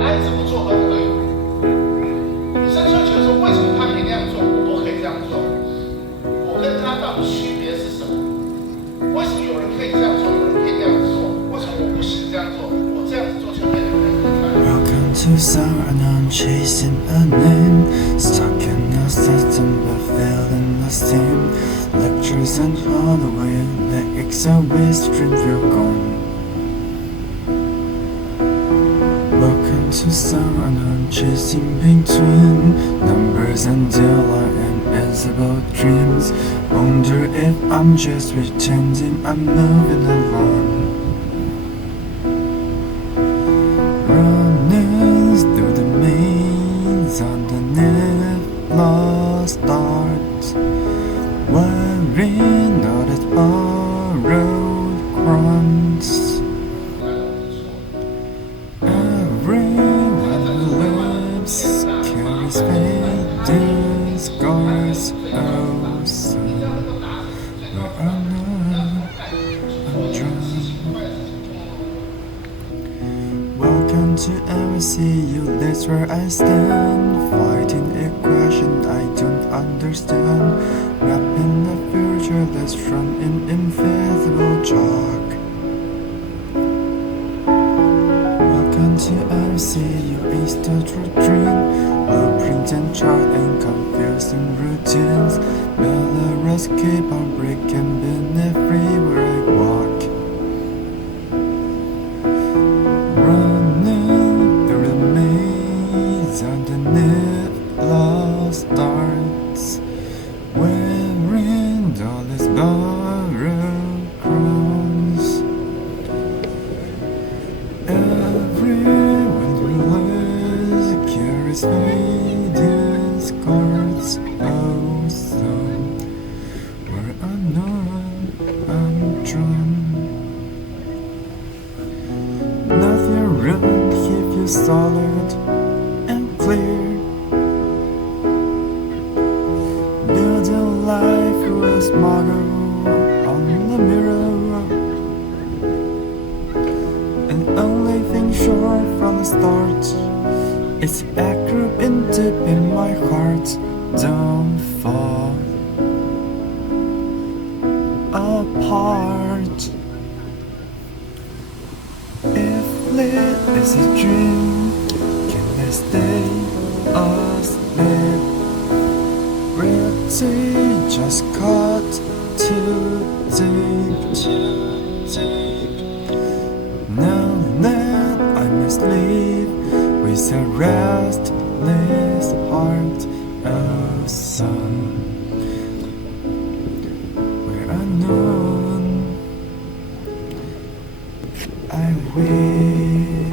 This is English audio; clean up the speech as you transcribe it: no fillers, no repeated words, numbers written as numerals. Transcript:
爱怎么做都可以。你甚至会觉得说，为什么他可以那样做，我不可以这样做？我跟他到底区别是什么？为什么有人可以这样做，有人可以那样做？为什么我不行这样做？我这样子做就变得更厉害。Welcome to someone I'm chasing a name, stuck in a system but feeling the same. Lectures and hallway, legs away, street you're gone. Welcome to someone I'm chasing between numbers and daylight and invisible dreams. Wonder if I'm just pretending I'm moving along. Running through the maze underneath lost stars, wearing all its borrowed crumbs. Everyone who lives carries fading scars. Oh, so where I'm not, I'm drawn. Welcome to NYCU, that's where I stand, fighting a question I don't understand, mapping the future that's drawn in invisible chalk. Welcome to NYCU, it's the true dream, blueprint and chart and confusing routines. Melodies keep on breaking beneath everywhere I walk. Running through the maze underneath lost stars, wearing all its borrowed crowns. Everyone who carries fading scars. Oh, so where unknown I'm drawn. Nothing really keep you solid and clear. Building life with a smile on the mirror. And only thing sure from the start is back group in deep in my heart. Don't fall apart. If lit is a dream, can I stay asleep? Reality just cut too deep. Now that I must leave with a restless heart. Oh, sun, where unknown I wait.